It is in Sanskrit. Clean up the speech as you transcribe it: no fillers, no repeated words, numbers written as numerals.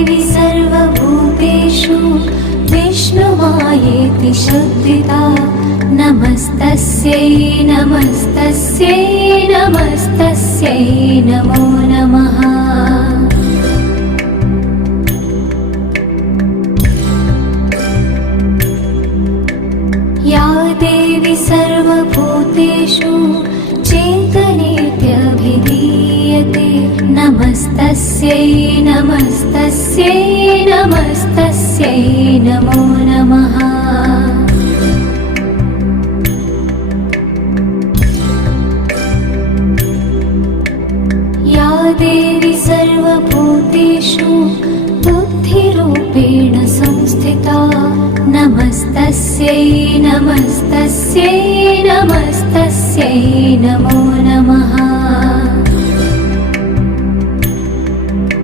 देवी सर्वभूतेषु विष्णुमायेति शुद्धिता नमस्तस्यै नमस्तस्यै नमस्तस्यै नमो नमः। या देवी सर्वभूतेषु चेतनेत्यभिधीयते नमस्तस्यै नमस्तस्यै नमस्तस्यै नमो नमः।